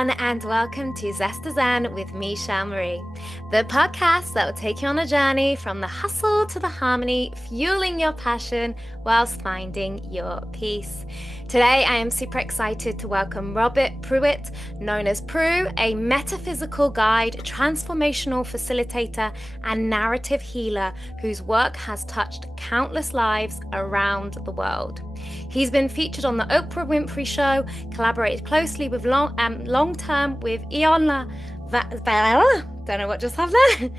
everyone, and welcome to Zest with me, Shel Marie, the podcast that will take you on a journey from the hustle to the harmony, fueling your passion whilst finding your peace. Today, I am super excited to welcome Robert Pruitt, known as Pruitt, a metaphysical guide, transformational facilitator, and narrative healer whose work has touched countless lives around the world. He's been featured on the Oprah Winfrey show, collaborated closely with long-term with Iyanla. Don't know what just happened.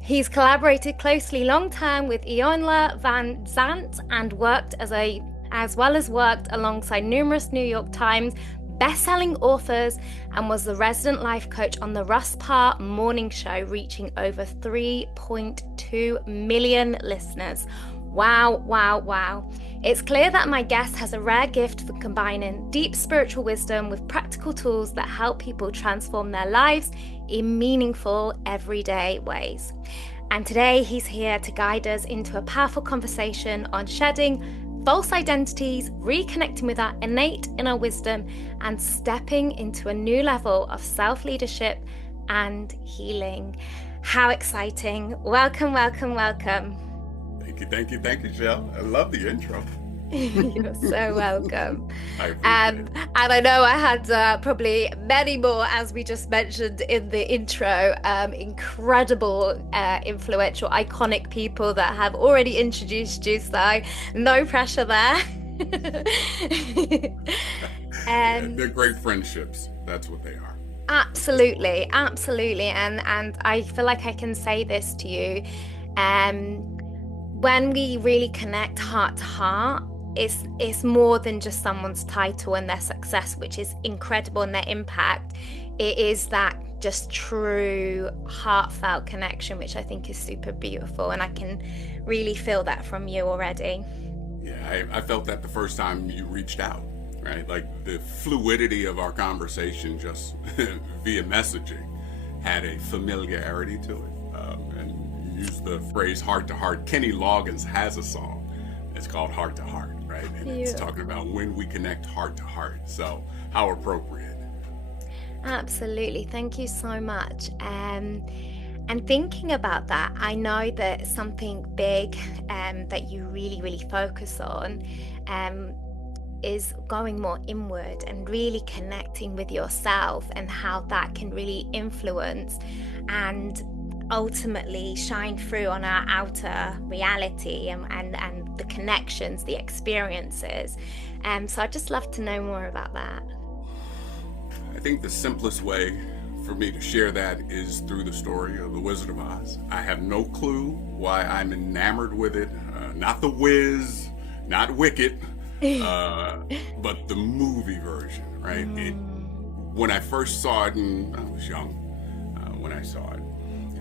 He's collaborated closely long-term with Iyanla Vanzant and worked as well as worked alongside numerous New York Times best-selling authors, and was the resident life coach on the Russ Parr Morning Show, reaching over 3.2 million listeners. Wow. It's clear that my guest has a rare gift for combining deep spiritual wisdom with practical tools that help people transform their lives in meaningful, everyday ways. And today he's here to guide us into a powerful conversation on shedding false identities, reconnecting with our innate inner wisdom, and stepping into a new level of self-leadership and healing. How exciting. Welcome. Thank you, Shel. I love the intro. You're so welcome. And I know I had probably many more, as we just mentioned in the intro, incredible, influential, iconic people that have already introduced you, so no pressure there. They're great friendships. That's what they are. Absolutely. And I feel like I can say this to you. When we really connect heart to heart, it's more than just someone's title and their success, which is incredible, and their impact. It is that just true heartfelt connection, which I think is super beautiful, and I can really feel that from you already. Yeah, I felt that the first time you reached out, right? Like the fluidity of our conversation just via messaging had a familiarity to it. And use the phrase heart to heart. Kenny Loggins has a song. It's called Heart to Heart, right? And it's talking about when we connect heart to heart. So how appropriate. Absolutely. Thank you so much. And thinking about that, I know that something big that you really focus on is going more inward and really connecting with yourself, and how that can really influence and ultimately shine through on our outer reality and the connections, the experiences. So I'd just love to know more about that. I think the simplest way for me to share that is through the story of The Wizard of Oz. I have no clue why I'm enamored with it. Not The Wiz, not Wicked, but the movie version, right? When I first saw it, and I was young when I saw it,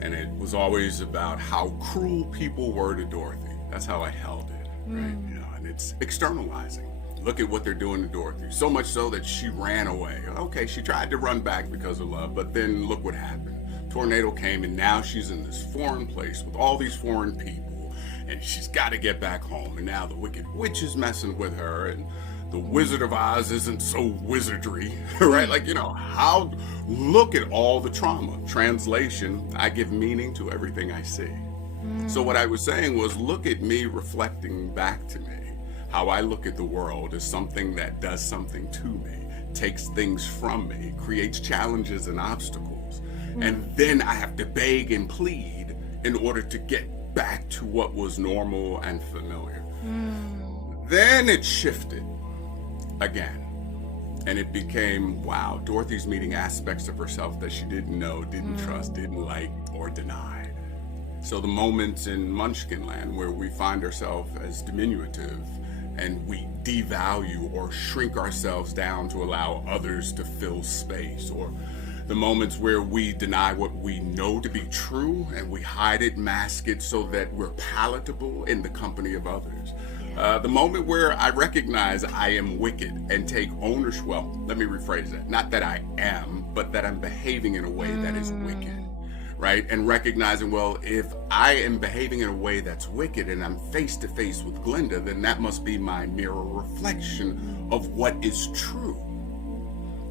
and it was always about how cruel people were to Dorothy. That's how I held it, right? You know, and it's externalizing. Look at what they're doing to Dorothy. So much so that she ran away. Okay, she tried to run back because of love, but then look what happened. Tornado came, and now she's in this foreign place with all these foreign people, and she's got to get back home. And now the Wicked Witch is messing with her, and the Wizard of Oz isn't so wizardry, right? Like, you know, look at all the trauma. Translation, I give meaning to everything I see. So what I was saying was, look at me reflecting back to me. How I look at the world as something that does something to me, takes things from me, creates challenges and obstacles. And then I have to beg and plead in order to get back to what was normal and familiar. Then it shifted again, and it became, wow, Dorothy's meeting aspects of herself that she didn't know, didn't trust, didn't like, or denied. So the moments in Munchkinland where we find ourselves as diminutive and we devalue or shrink ourselves down to allow others to fill space, or the moments where we deny what we know to be true and we hide it, mask it so that we're palatable in the company of others. The moment where I recognize I am wicked and take ownership, well, let me rephrase that. Not that I am, but that I'm behaving in a way that is wicked, right? And recognizing, well, if I am behaving in a way that's wicked and I'm face to face with Glenda, then that must be my mirror reflection of what is true.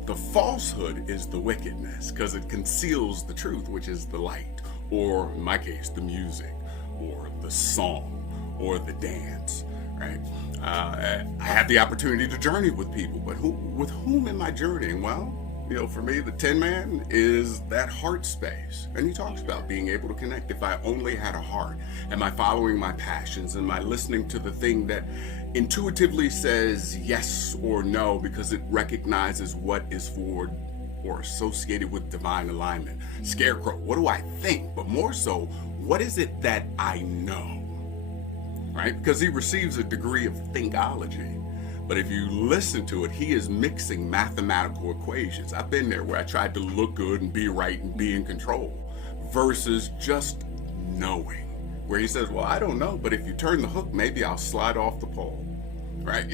The falsehood is the wickedness because it conceals the truth, which is the light, or in my case, the music, or the song, or the dance, right? I have the opportunity to journey with people, but with whom am I journeying? Well, for me, the Tin Man is that heart space. And he talks about being able to connect. If I only had a heart, am I following my passions? Am I listening to the thing that intuitively says yes or no because it recognizes what is for or associated with divine alignment? Scarecrow, what do I think? But more so, what is it that I know? Right? Because he receives a degree of thinkology. But if you listen to it, he is mixing mathematical equations. I've been there where I tried to look good and be right and be in control versus just knowing. Where he says, well, I don't know, but if you turn the hook, maybe I'll slide off the pole. Right?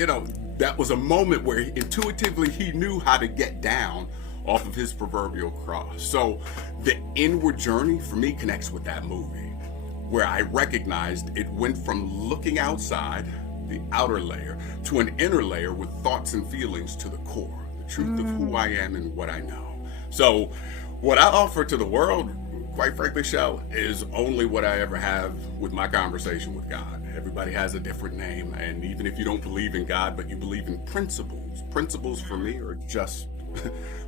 That was a moment where intuitively he knew how to get down off of his proverbial cross. So the inward journey for me connects with that movie, where I recognized it went from looking outside, the outer layer, to an inner layer with thoughts and feelings to the core, the truth of who I am and what I know. So what I offer to the world, quite frankly, Shel, is only what I ever have with my conversation with God. Everybody has a different name, and even if you don't believe in God, but you believe in principles, principles for me are just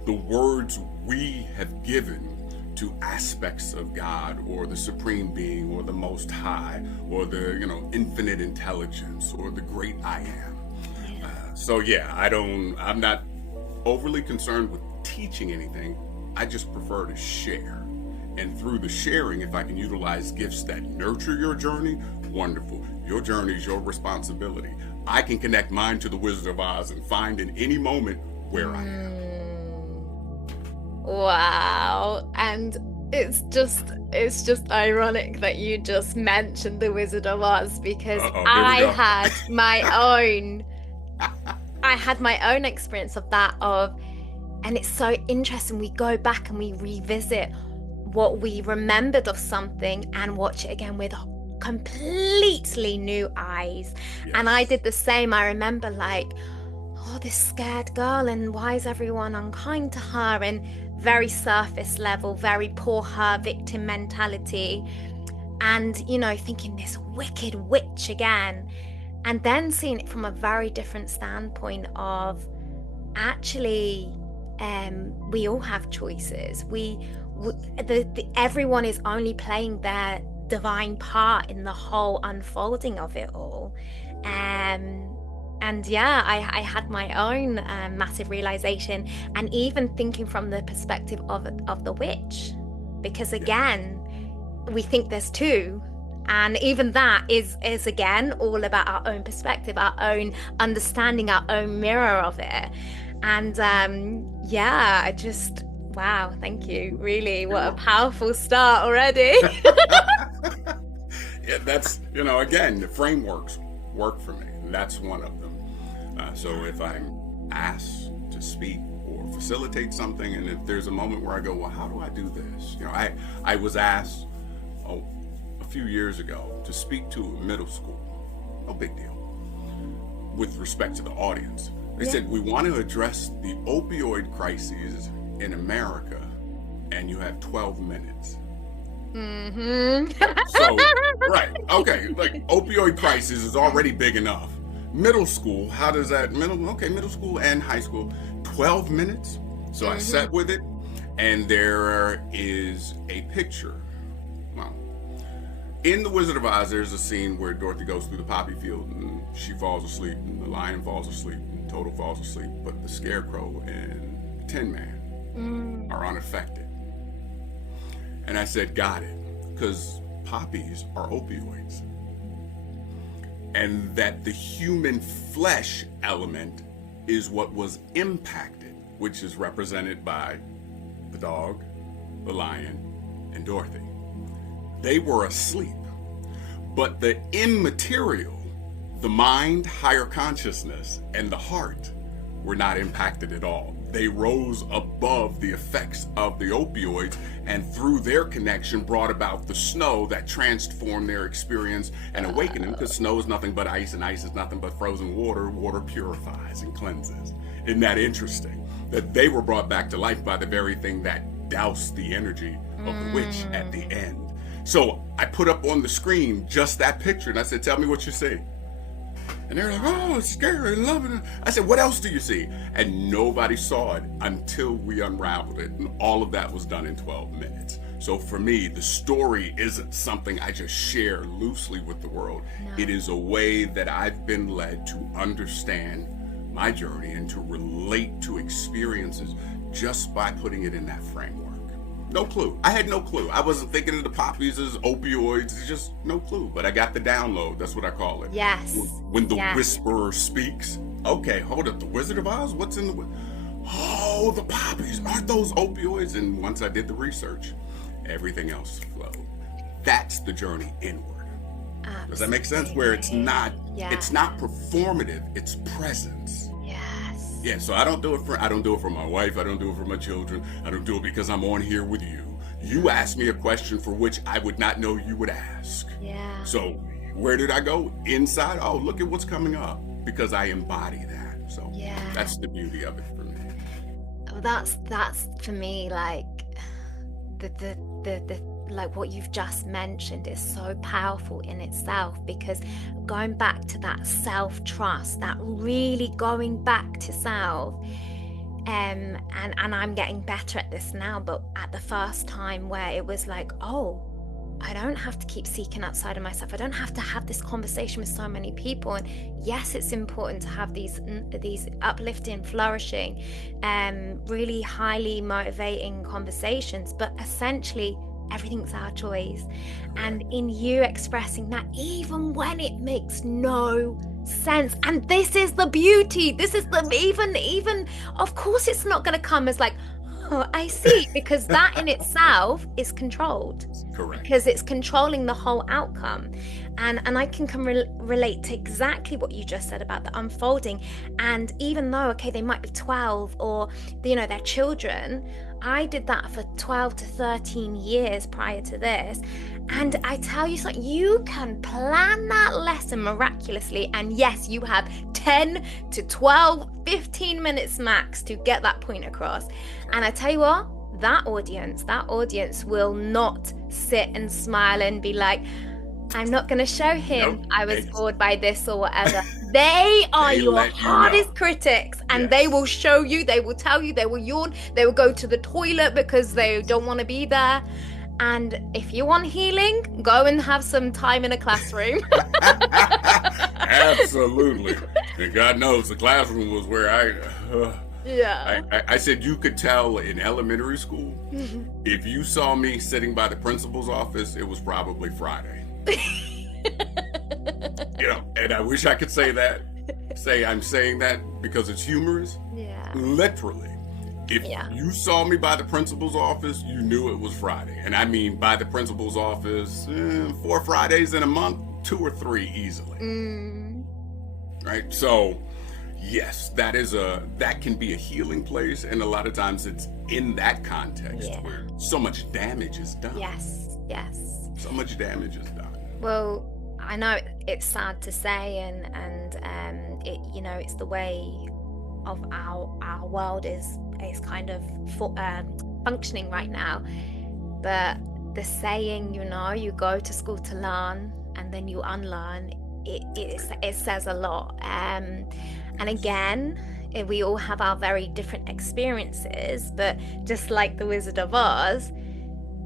the words we have given to aspects of God or the supreme being or the most high or the infinite intelligence or the great I am. I'm not overly concerned with teaching anything. I just prefer to share. And through the sharing, if I can utilize gifts that nurture your journey, wonderful. Your journey is your responsibility. I can connect mine to the Wizard of Oz and find in any moment where I am. Wow. And it's just ironic that you just mentioned the Wizard of Oz because I had my own experience of that and it's so interesting. We go back and we revisit what we remembered of something and watch it again with completely new eyes. Yes. And I did the same. I remember this scared girl, and why is everyone unkind to her? And very surface level, very poor her victim mentality. And, thinking this wicked witch again. And then seeing it from a very different standpoint of actually, we all have choices. Everyone is only playing their divine part in the whole unfolding of it all. And yeah, I had my own massive realization, and even thinking from the perspective of the witch, because again, we think there's two, and even that is again all about our own perspective, our own understanding, our own mirror of it. And I just, wow, thank you. Really, what a powerful start already. Yeah, that's, again, the frameworks work for me, and that's one of them. So if I'm asked to speak or facilitate something, and if there's a moment where I go, well, how do I do this? I was asked a few years ago to speak to a middle school. No big deal. With respect to the audience. They said, we want to address the opioid crises in America, and you have 12 minutes. So, right, okay, opioid crisis is already big enough. Middle school, how does that, middle school and high school, 12 minutes? So I sat with it, and there is a picture. Well, in The Wizard of Oz, there's a scene where Dorothy goes through the poppy field, and she falls asleep, and the lion falls asleep, and Toto falls asleep, but the Scarecrow and the Tin Man are unaffected. And I said, got it, because poppies are opioids. And that the human flesh element is what was impacted, which is represented by the dog, the lion, and Dorothy. They were asleep, but the immaterial, the mind, higher consciousness, and the heart were not impacted at all. They rose above the effects of the opioids, and through their connection brought about the snow that transformed their experience and awakened them, because snow is nothing but ice, and ice is nothing but frozen water. Water purifies and cleanses. Isn't that interesting? that they were brought back to life by the very thing that doused the energy of the witch at the end. So I put up on the screen just that picture, and I said, tell me what you see. And they're like, oh, it's scary, I love it. I said, what else do you see? And nobody saw it until we unraveled it. And all of that was done in 12 minutes. So for me, the story isn't something I just share loosely with the world. No. It is a way that I've been led to understand my journey and to relate to experiences just by putting it in that framework. No clue. I had no clue. I wasn't thinking of the poppies as opioids. Just no clue. But I got the download. That's what I call it. Yes. When the whisperer speaks. Okay, hold up. The Wizard of Oz? What's in the... Oh, the poppies. Aren't those opioids? And once I did the research, everything else flowed. That's the journey inward. Absolutely. Does that make sense? Where it's not performative. It's presence. Yeah, so I don't do it for my wife. I don't do it for my children. I don't do it because I'm on here with you. You asked me a question for which I would not know you would ask. Yeah. So where did I go? Inside. Oh, look at what's coming up, because I embody that. So that's the beauty of it for me. That's for me, like the like what you've just mentioned is so powerful in itself, because going back to that self-trust, that really going back to self, and I'm getting better at this now, but at the first time where it was like, oh, I don't have to keep seeking outside of myself. I don't have to have this conversation with so many people. And yes, it's important to have these uplifting, flourishing, really highly motivating conversations, but essentially everything's our choice. And in you expressing that, even when it makes no sense, and this is the beauty, this is the even of course it's not going to come as like, oh, I see, because that in itself is controlled. Correct. Because it's controlling the whole outcome. And I can relate to exactly what you just said about the unfolding. And even though, okay, they might be 12 or, they're children, I did that for 12 to 13 years prior to this. And I tell you something, you can plan that lesson miraculously. And yes, you have 10 to 12, 15 minutes max to get that point across. And I tell you what, that audience will not sit and smile and be like, I'm not going to show him I was bored by this or whatever. They are your hardest critics, and they will show you, they will tell you, they will yawn, they will go to the toilet because they don't want to be there. And if you want healing, go and have some time in a classroom. Absolutely. And God knows the classroom was where I said you could tell in elementary school, if you saw me sitting by the principal's office, it was probably Friday. And I wish I could say I'm saying that because it's humorous. Yeah. Literally. If you saw me by the principal's office, you knew it was Friday. And I mean by the principal's office, 4 Fridays in a month, 2 or 3 easily. Right? So yes, that can be a healing place, and a lot of times it's in that context where so much damage is done. Yes. So much damage is done. Well, I know it's sad to say, and it, it's the way of our world is kind of functioning right now. But the saying, you go to school to learn and then you unlearn, it says a lot. And again, we all have our very different experiences, but just like the Wizard of Oz,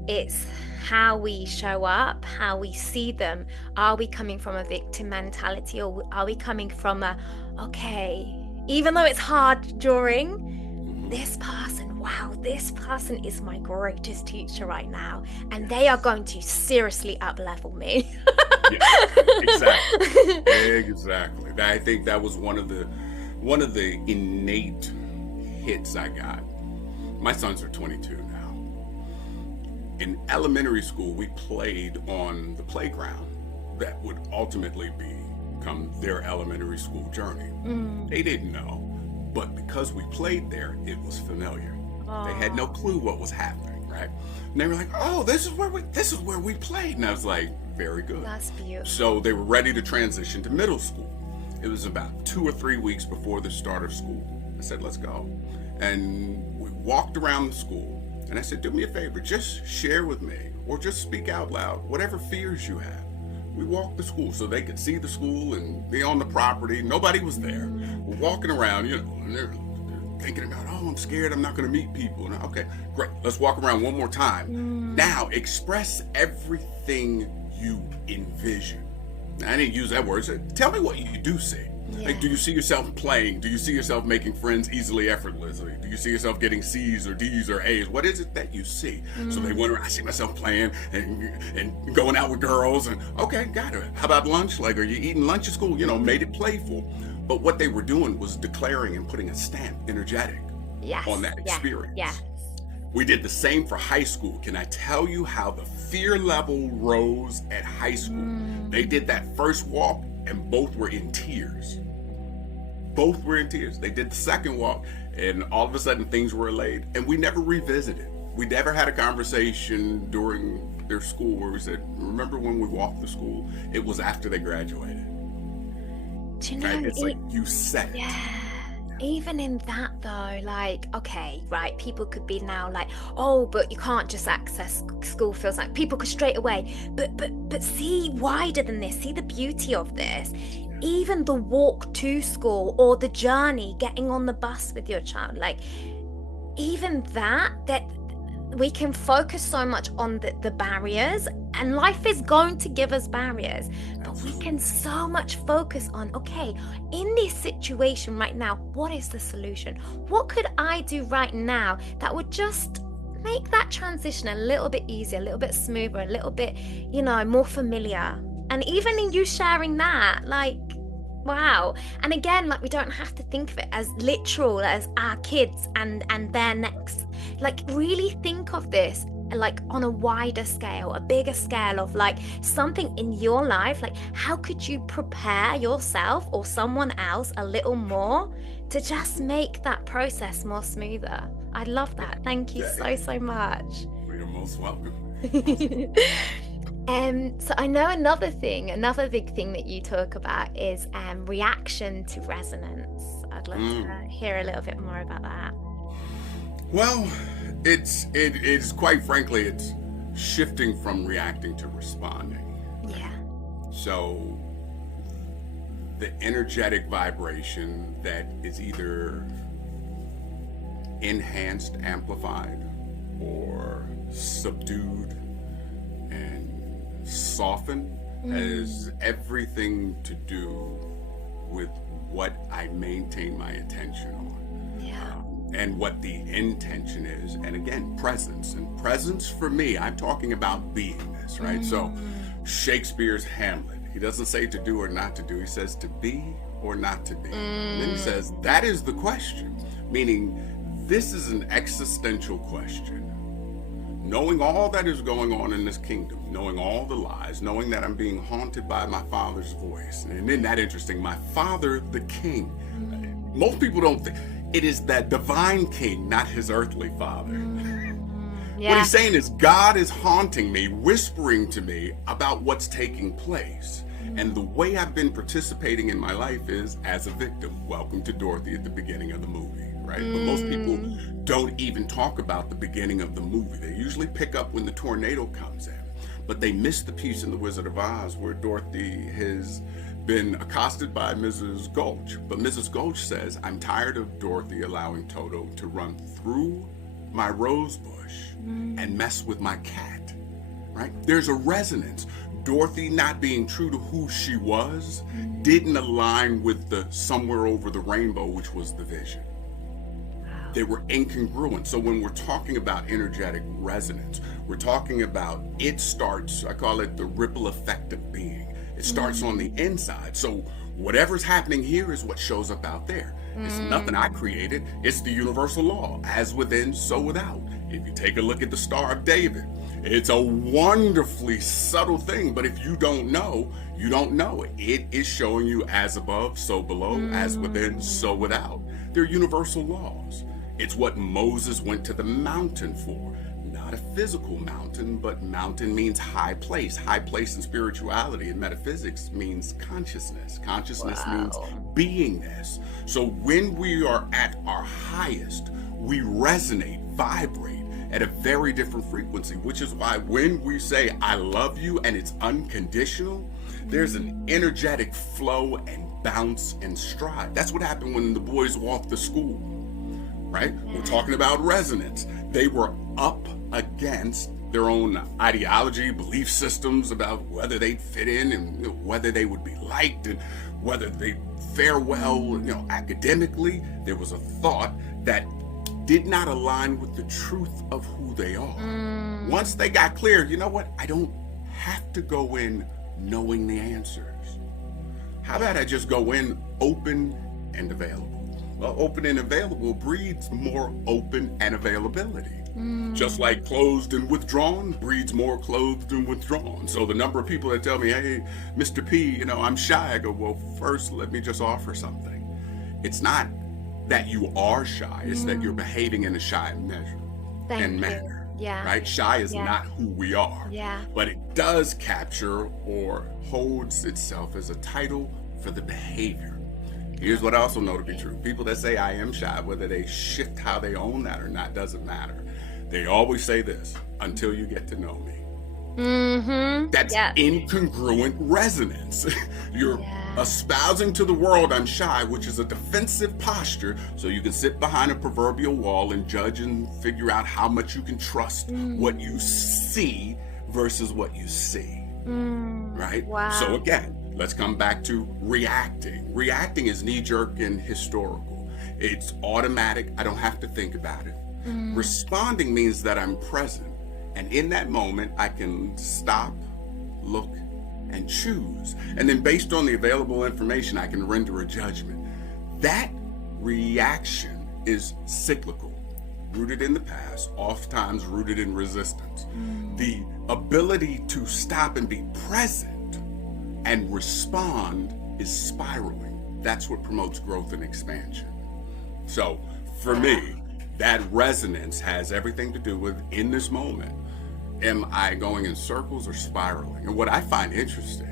it's how we show up, how we see them. Are we coming from a victim mentality, or are we coming from even though it's hard during, this person is my greatest teacher right now, and they are going to seriously up-level me. Exactly. I think that was one of the innate hits I got. My sons are 22 now. In elementary school, we played on the playground that would ultimately become their elementary school journey. They didn't know, but because we played there, it was familiar. They had no clue what was happening, right? And they were like, "Oh, this is where we played." And I was like, "Very good." That's beautiful. So they were ready to transition to middle school. It was about 2 or 3 weeks before the start of school. I said, "Let's go." And we walked around the school, and I said, do me a favor, just share with me, or just speak out loud, whatever fears you have. We walked the school so they could see the school and be on the property. Nobody was there. We're walking around, and they're thinking about, oh, I'm scared, I'm not going to meet people. And, okay, great, let's walk around one more time. Now, express everything you envision. Now, I didn't use that word. So tell me what you do see. Yeah. Like, do you see yourself playing? Do you see yourself making friends easily, effortlessly? Do you see yourself getting C's or D's or A's? What is it that you see? So they went around, I see myself playing and going out with girls. And okay, got it. How about lunch? Like, are you eating lunch at school? Made it playful. But what they were doing was declaring and putting a stamp, energetic, on that experience. Yes. We did the same for high school. Can I tell you how the fear level rose at high school? They did that first walk and both were in tears. Both were in tears. They did the second walk and all of a sudden things were allayed, and we never revisited. We never had a conversation during their school where we said, remember when we walked to school? It was after they graduated. Do you know, right? It's like you said it. Yeah. Even in that though, like, okay, right, people could be now like, oh, but you can't just access school, feels like people could straight away, but see wider than this, see the beauty of this. Even the walk to school or the journey, getting on the bus with your child, like even that we can focus so much on the barriers, and life is going to give us barriers, but we can so much focus on, okay, in this situation right now, what is the solution? What could I do right now that would just make that transition a little bit easier, a little bit smoother, a little bit, more familiar? And even in you sharing that, like, wow. And again, like, we don't have to think of it as literal as our kids and their next. Like, really think of this like on a wider scale, a bigger scale of like something in your life. Like, how could you prepare yourself or someone else a little more to just make that process more smoother? I love that. Thank you so much. You're most welcome. So I know another big thing that you talk about is reaction to resonance. I'd love to hear a little bit more about that. Well, it's quite frankly, it's shifting from reacting to responding. Yeah. So the energetic vibration that is either enhanced, amplified, or subdued and softened has everything to do with what I maintain my attention on. And what the intention is. And again, presence. And presence for me, I'm talking about beingness, right? So Shakespeare's Hamlet, he doesn't say to do or not to do. He says to be or not to be. And then he says, that is the question. Meaning, this is an existential question. Knowing all that is going on in this kingdom, knowing all the lies, knowing that I'm being haunted by my father's voice. And isn't that interesting? My father, the king. Most people don't think. It is that divine king, not his earthly father. What he's saying is God is haunting me, whispering to me about what's taking place. And the way I've been participating in my life is as a victim. Welcome to Dorothy at the beginning of the movie, right? But most people don't even talk about the beginning of the movie. They usually pick up when the tornado comes in. But they miss the piece in The Wizard of Oz where Dorothy has been accosted by Mrs. Gulch. But Mrs. Gulch says, I'm tired of Dorothy allowing Toto to run through my rose bush and mess with my cat, right? There's a resonance. Dorothy not being true to who she was didn't align with the somewhere over the rainbow, which was the vision. They were incongruent. So when we're talking about energetic resonance, we're talking about it starts, I call it the ripple effect of being. It starts on the inside. So whatever's happening here is what shows up out there. It's nothing I created. It's the universal law. As within, so without. If you take a look at the Star of David, it's a wonderfully subtle thing. But if you don't know, you don't know it. It is showing you as above, so below, as within, so without. They're universal laws. It's what Moses went to the mountain for. Not a physical mountain, but mountain means high place. High place in spirituality and metaphysics means consciousness. Consciousness means beingness. So when we are at our highest, we resonate, vibrate at a very different frequency, which is why when we say I love you and it's unconditional, there's an energetic flow and bounce and stride. That's what happened when the boys walked to school, right? We're talking about resonance. They were up against their own ideology, belief systems about whether they'd fit in and whether they would be liked and whether they'd fare well, academically. There was a thought that did not align with the truth of who they are. Once they got clear, you know what? I don't have to go in knowing the answers. How about I just go in open and available? Well, open and available breeds more open and availability. Just like closed and withdrawn breeds more clothed and withdrawn. So the number of people that tell me, hey, Mr. P, I'm shy. I go, well, first, let me just offer something. It's not that you are shy, it's that you're behaving in a shy manner. Yeah. Right? Shy is not who we are. Yeah. But it does capture or holds itself as a title for the behavior. Here's what I also know to be true. People that say I am shy, whether they shift how they own that or not, doesn't matter. They always say this, until you get to know me. That's incongruent resonance. You're espousing to the world I'm shy, which is a defensive posture, so you can sit behind a proverbial wall and judge and figure out how much you can trust what you see versus what you see. Right? Wow. So again, let's come back to reacting. Reacting is knee-jerk and historical. It's automatic. I don't have to think about it. Responding means that I'm present. And in that moment, I can stop, look, and choose. And then based on the available information, I can render a judgment. That reaction is cyclical, rooted in the past, oftentimes rooted in resistance. The ability to stop and be present and respond is spiraling. That's what promotes growth and expansion. So for me, that resonance has everything to do with, in this moment, am I going in circles or spiraling? And what I find interesting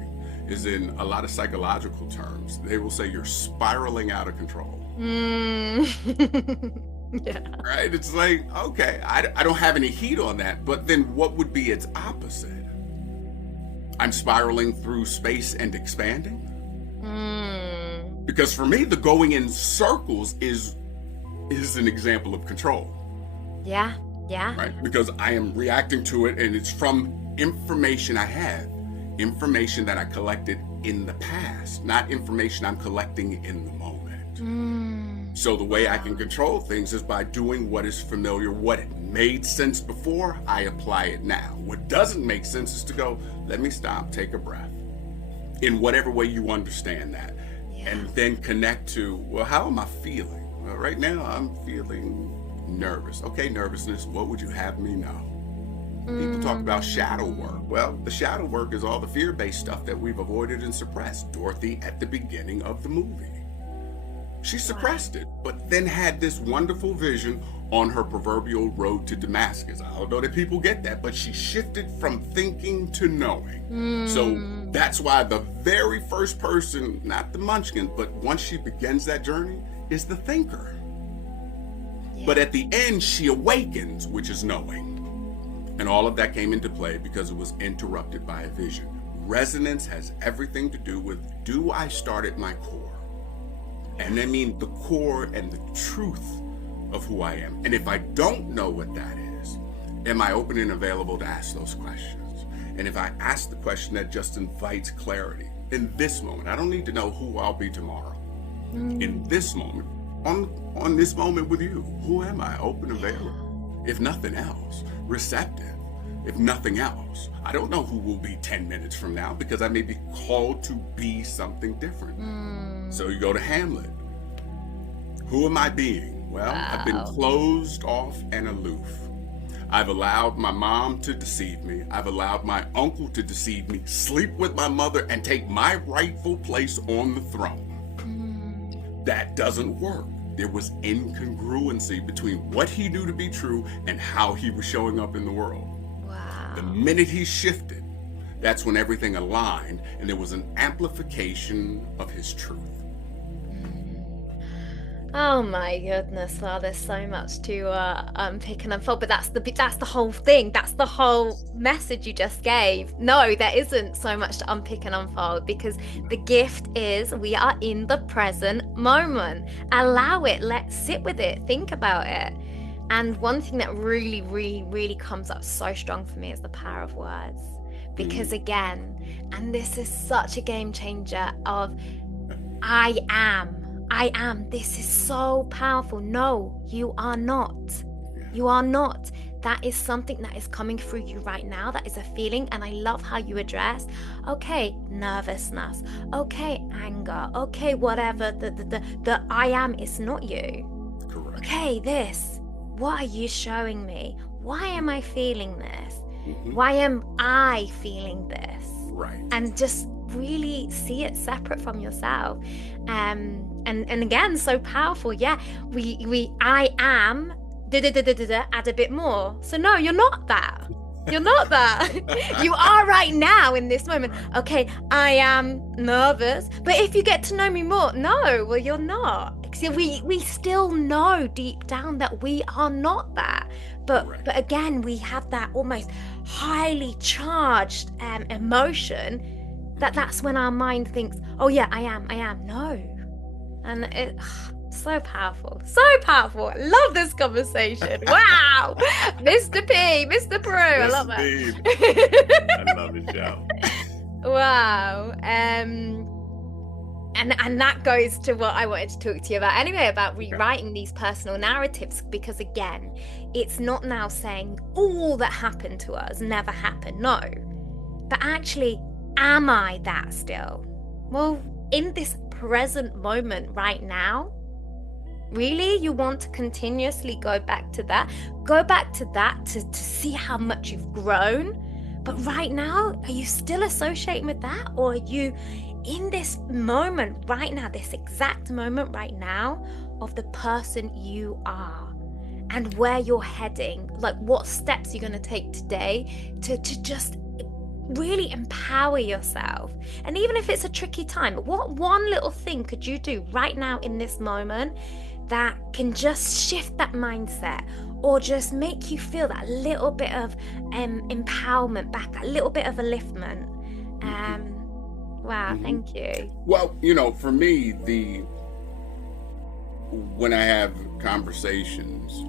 is, in a lot of psychological terms, they will say you're spiraling out of control. Right? It's like, okay, I don't have any heat on that, but then what would be its opposite? I'm spiraling through space and expanding? Because for me, the going in circles is an example of control. Yeah. Right? Because I am reacting to it, and it's from information I have, information that I collected in the past, not information I'm collecting in the moment. So the way I can control things is by doing what is familiar. What made sense before, I apply it now. What doesn't make sense is to go, let me stop, take a breath, in whatever way you understand that, and then connect to, well, how am I feeling? Well, right now, I'm feeling nervous. Okay, nervousness, what would you have me know? People talk about shadow work. Well, the shadow work is all the fear-based stuff that we've avoided and suppressed. Dorothy, at the beginning of the movie, she suppressed it, but then had this wonderful vision on her proverbial road to Damascus. I don't know that people get that, but she shifted from thinking to knowing. So that's why the very first person, not the munchkin, but once she begins that journey, is the thinker. But at the end, she awakens, which is knowing. And all of that came into play because it was interrupted by a vision. Resonance has everything to do with, do I start at my core? And I mean the core and the truth of who I am. And if I don't know what that is, am I open and available to ask those questions? And if I ask the question that just invites clarity, in this moment, I don't need to know who I'll be tomorrow. In this moment, on this moment with you, who am I? Open, available. If nothing else, receptive. If nothing else, I don't know who will be 10 minutes from now, because I may be called to be something different. So you go to Hamlet. Who am I being? Well, I've been closed off and aloof. I've allowed my mom to deceive me. I've allowed my uncle to deceive me, sleep with my mother, and take my rightful place on the throne. That doesn't work. There was incongruency between what he knew to be true and how he was showing up in the world. The minute he shifted, that's when everything aligned, and there was an amplification of his truth. Oh my goodness. Well, there's so much to unpick and unfold, but that's the whole thing. That's the whole message you just gave. No, there isn't so much to unpick and unfold because the gift is we are in the present moment. Allow it. Let's sit with it. Think about it. And one thing that really, really, really comes up so strong for me is the power of words. Because again, and this is such a game changer of I am. This is so powerful. No, you are not. You are not. That is something that is coming through you right now. That is a feeling. And I love how you address, okay, nervousness. Okay, anger. Okay, whatever. The I am is not you. Correct. Okay, this. What are you showing me? Why am I feeling this? Why am I feeling this? Right. And just really see it separate from yourself. And again, so powerful. Yeah, I am add a bit more. So no, you're not that. You're not that. You are right now in this moment. Okay, I am nervous, but if you get to know me more, no, well, you're not. We still know deep down that we are not that. But again, we have that almost highly charged emotion that's when our mind thinks, oh yeah, I am. No. And so powerful. I love this conversation. Wow. Mr. P, Mr. Pruitt, I love it. I love it, Shel. Wow. And that goes to what I wanted to talk to you about anyway, about rewriting these personal narratives, because again, it's not now saying all that happened to us never happened. No. But actually, am I that still? Well, in this present moment right now, really, you want to continuously go back to that to see how much you've grown. But right now, are you still associating with that? Or are you in this moment right now, this exact moment right now of the person you are and where you're heading? Like, what steps you're going to take today to just really empower yourself? And even if it's a tricky time, what one little thing could you do right now in this moment that can just shift that mindset, or just make you feel that little bit of empowerment back, that little bit of upliftment? Wow, thank you. Well, for me, when I have conversations,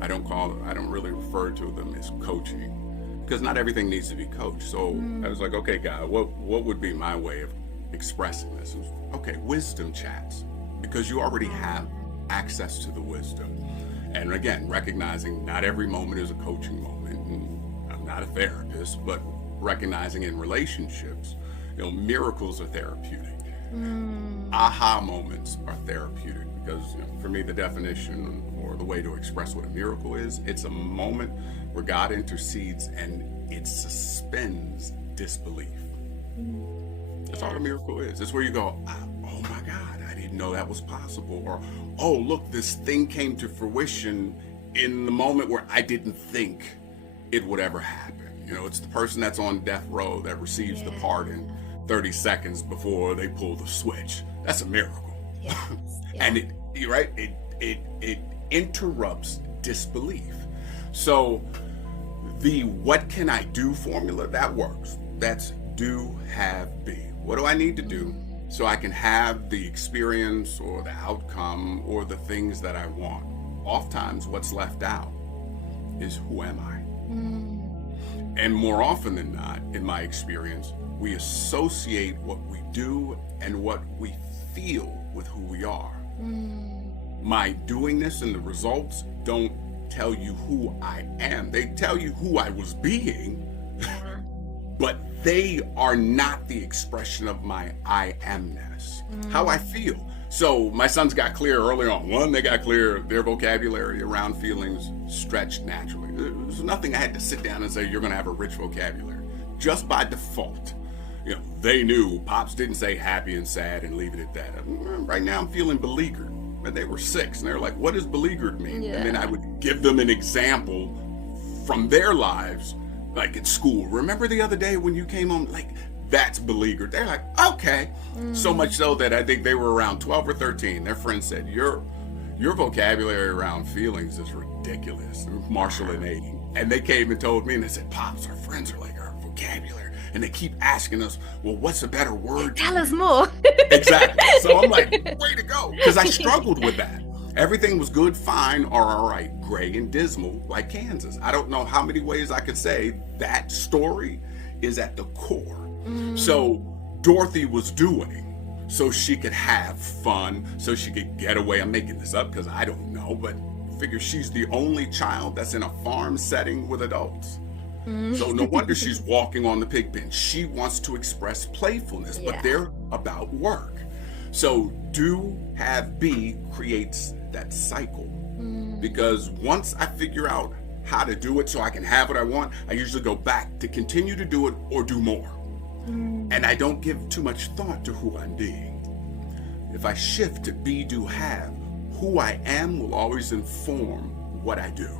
I don't really refer to them as coaching, because not everything needs to be coached. So I was like, okay, God, what would be my way of expressing this? Okay, wisdom chats, because you already have access to the wisdom. And again, recognizing not every moment is a coaching moment. And I'm not a therapist, but recognizing in relationships, miracles are therapeutic. Aha moments are therapeutic, because for me, the definition or the way to express what a miracle is, it's a moment where God intercedes and it suspends disbelief. That's all a miracle is. It's where you go, oh my God, I didn't know that was possible. Or, oh, look, this thing came to fruition in the moment where I didn't think it would ever happen. It's the person that's on death row that receives the pardon 30 seconds before they pull the switch. That's a miracle. Yes. And it interrupts disbelief. So the what can I do formula, that works. That's do, have, be. What do I need to do so I can have the experience or the outcome or the things that I want? Oftentimes what's left out is who am I? And more often than not, in my experience, we associate what we do and what we feel with who we are. My doingness and the results don't tell you who I am. They tell you who I was being, but they are not the expression of my I amness, how I feel. So my sons got clear early on. One, they got clear, their vocabulary around feelings stretched naturally. There was nothing I had to sit down and say, you're going to have a rich vocabulary. Just by default, they knew. Pops didn't say happy and sad and leave it at that. Right now I'm feeling beleaguered. And they were 6, and they were like, what does beleaguered mean? And then I would give them an example from their lives, like at school. Remember the other day when you came home, like, that's beleaguered. They're like, okay. So much so that I think they were around 12 or 13. Their friend said, your vocabulary around feelings is ridiculous, Marshall and Aiden. And they came and told me, and they said, Pops, our friends are like our vocabulary. And they keep asking us, well, what's a better word? Tell us more. Exactly. So I'm like, way to go. Because I struggled with that. Everything was good, fine, or all right, gray and dismal, like Kansas. I don't know how many ways I could say that story is at the core. So Dorothy was doing so she could have fun, so she could get away. I'm making this up because I don't know, but figure she's the only child that's in a farm setting with adults. So no wonder she's walking on the pig pen. She wants to express playfulness, but they're about work. So do, have, be creates that cycle. Because once I figure out how to do it so I can have what I want, I usually go back to continue to do it or do more. And I don't give too much thought to who I'm being. If I shift to be, do, have, who I am will always inform what I do.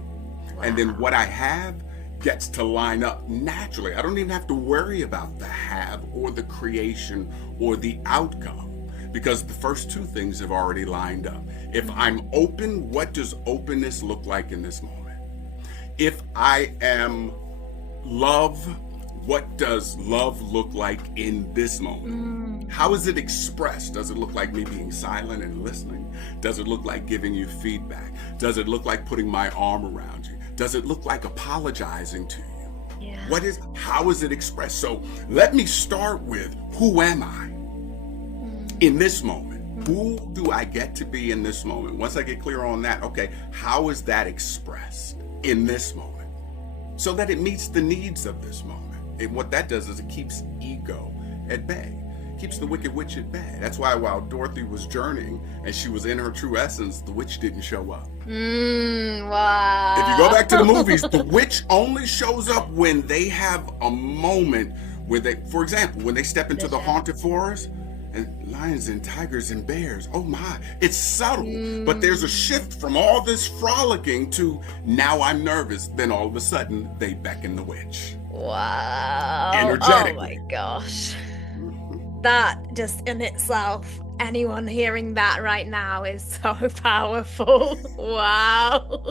And then what I have gets to line up naturally. I don't even have to worry about the have or the creation or the outcome, because the first two things have already lined up. If I'm open, what does openness look like in this moment? If I am love, what does love look like in this moment? How is it expressed? Does it look like me being silent and listening? Does it look like giving you feedback? Does it look like putting my arm around you? Does it look like apologizing to you? How is it expressed? So let me start with, who am I in this moment? Who do I get to be in this moment? Once I get clear on that, okay, how is that expressed in this moment? So that it meets the needs of this moment. And what that does is it keeps ego at bay, keeps the wicked witch at bay. That's why while Dorothy was journeying and she was in her true essence, the witch didn't show up. Wow. If you go back to the movies, the witch only shows up when they have a moment where they, for example, when they step into the haunted forest, and lions and tigers and bears, oh my, it's subtle, but there's a shift from all this frolicking to, now I'm nervous, then all of a sudden they beckon the witch. Wow. Energetically. Oh my gosh. That just in itself, anyone hearing that right now is so powerful. Wow.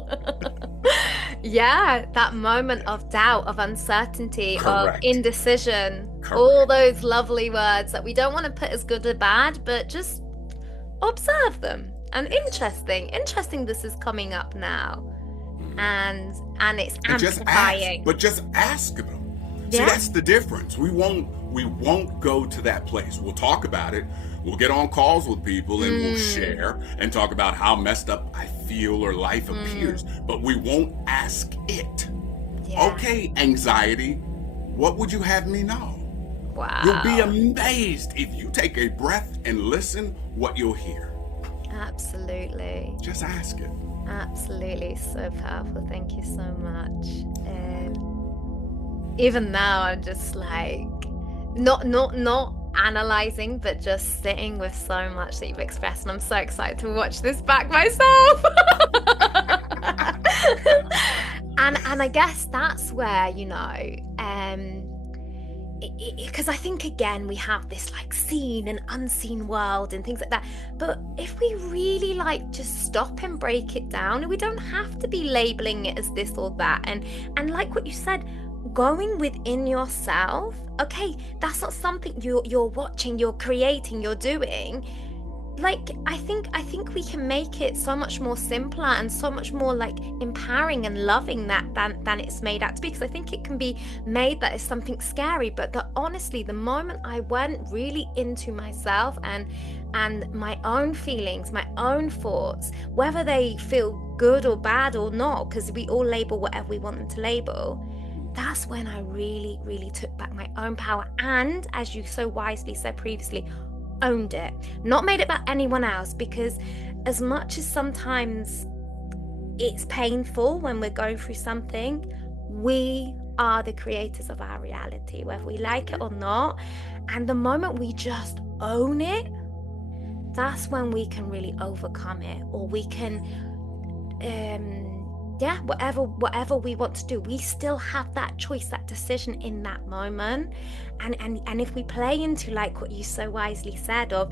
Yeah, that moment of doubt, of uncertainty, Correct. of indecision, Correct. all those lovely words that we don't want to put as good or bad, but just observe them. And interesting this is coming up now. And it's amplifying. Just ask them. See, that's the difference. We won't go to that place. We'll talk about it. We'll get on calls with people and we'll share and talk about how messed up I feel or life appears, but we won't ask it. Okay, anxiety, what would you have me know? Wow. You'll be amazed if you take a breath and listen what you'll hear. Absolutely. Just ask it. Absolutely. So powerful. Thank you so much. Even now, I'm just like, not analyzing, but just sitting with so much that you've expressed, and I'm so excited to watch this back myself. and I guess that's where, because I think again we have this like seen and unseen world and things like that, but if we really just stop and break it down, we don't have to be labeling it as this or that, and like what you said, going within yourself. Okay, that's not something you're watching, you're creating, you're doing. I think we can make it so much more simpler and so much more empowering and loving than it's made out to be, because I think it can be made that it's something scary, but that honestly, the moment I went really into myself and my own feelings, my own thoughts, whether they feel good or bad or not, because we all label whatever we want them to label, that's when I really, really took back my own power and, as you so wisely said previously, owned it, not made it about anyone else, because as much as sometimes it's painful when we're going through something, we are the creators of our reality, whether we like it or not. And the moment we just own it, that's when we can really overcome it, or we can yeah, whatever we want to do, we still have that choice, that decision in that moment. And if we play into, like what you so wisely said, of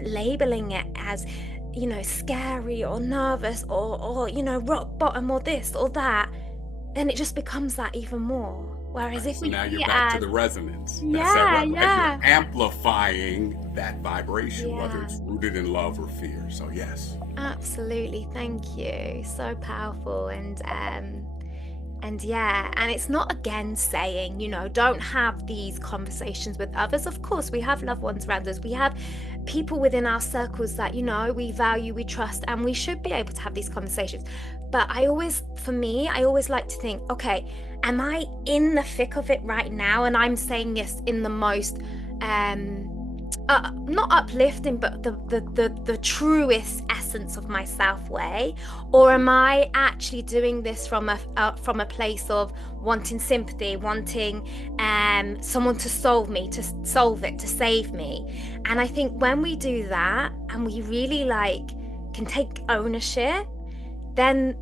labeling it as, you know, scary or nervous or you know, rock bottom or this or that, then it just becomes that even more. Whereas Right. if So we now see you're it back to as, the resonance. That's that yeah, right? You're yeah, amplifying that vibration, whether yeah, it's rooted in love or fear. So yes. absolutely. Thank you. So powerful. And yeah, and it's not again saying, you know, don't have these conversations with others. Of course, we have loved ones around us. We have people within our circles that, you know, we value, we trust, and we should be able to have these conversations. But for me, I always like to think, okay, am I in the thick of it right now? And I'm saying this in the most not uplifting, but the truest essence of myself way, or am I actually doing this from a place of wanting sympathy, wanting someone to solve it, to save me? And I think when we do that, and we really like can take ownership, then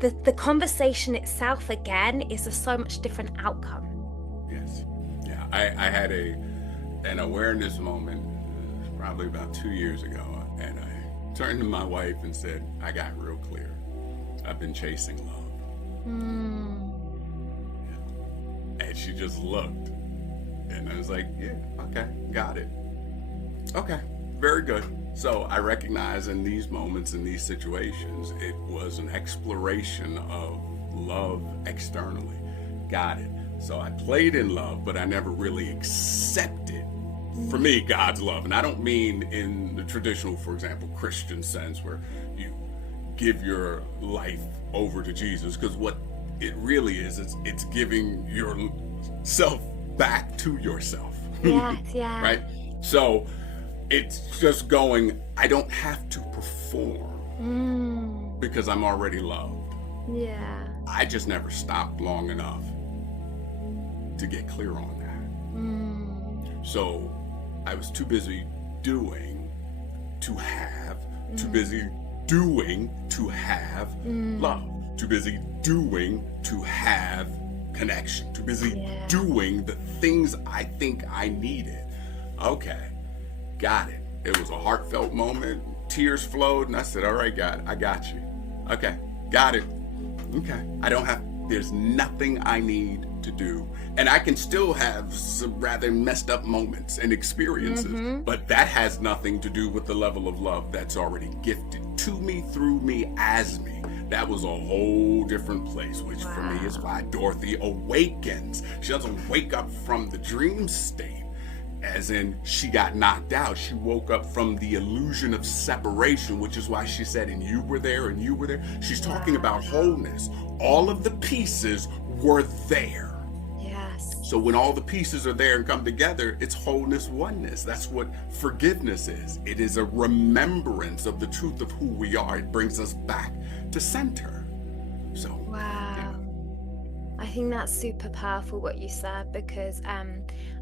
the conversation itself again is a so much different outcome. Yes. Yeah. I had an awareness moment probably about 2 years ago, and I turned to my wife and said, I got real clear. I've been chasing love. And she just looked, and I was like, yeah, okay, got it. Okay, very good. So I recognize in these moments, in these situations, it was an exploration of love externally. Got it. So I played in love, but I never really accepted, for me, God's love. And I don't mean in the traditional, for example, Christian sense where you give your life over to Jesus, because what it really is, it's giving yourself back to yourself. Yes, yeah. Right? So it's just going, I don't have to perform because I'm already loved. Yeah. I just never stopped long enough to get clear on that. So I was too busy doing to have, too busy doing to have love, too busy doing to have connection, too busy doing the things I think I needed. Okay, got it. It was a heartfelt moment. Tears flowed, and I said, all right, God, I got you. Okay, got it. Okay, there's nothing I need to do. And I can still have some rather messed up moments and experiences, but that has nothing to do with the level of love that's already gifted to me, through me, as me. That was a whole different place, which for me is why Dorothy awakens. She doesn't wake up from the dream state, as in she got knocked out. She woke up from the illusion of separation, which is why she said, and you were there, and you were there. She's talking about wholeness. All of the pieces were there. Yes. So when all the pieces are there and come together, it's wholeness, oneness. That's what forgiveness is. It is a remembrance of the truth of who we are. It brings us back to center. So, wow. I think that's super powerful what you said, because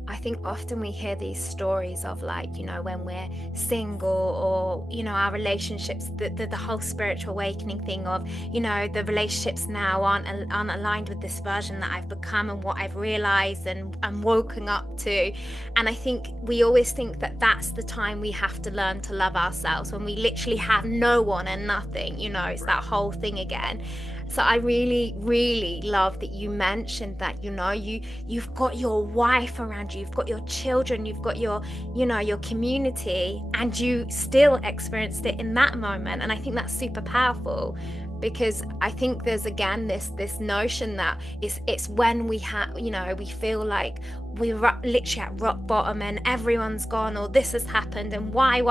I think often we hear these stories of, like, you know, when we're single, or, you know, our relationships, the whole spiritual awakening thing of, you know, the relationships now aren't aligned with this version that I've become and what I've realized and I'm woken up to. And I think we always think that that's the time we have to learn to love ourselves, when we literally have no one and nothing, you know, it's that whole thing again. So I really, really love that you mentioned that, you know, you've got your wife around you, you've got your children, you've got your, you know, your community, and you still experienced it in that moment. And I think that's super powerful, because I think there's again this notion that it's when we have, you know, we feel like we're literally at rock bottom and everyone's gone, or this has happened, and why.